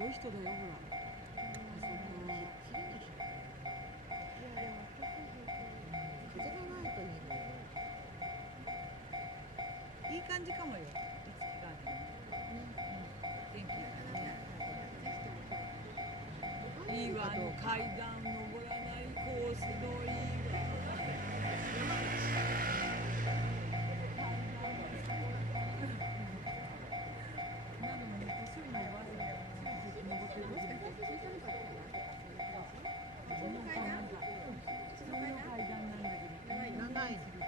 ごい人だよ、ほら。あそこ。風がないといいのよ。いい感じかもよ。いつきがあってね。天気いいからね。いいわ、階段登らないコースのいいわ。なのに年寄りのおばあさんが登ってる時に普通の階段なんだけど、長いの。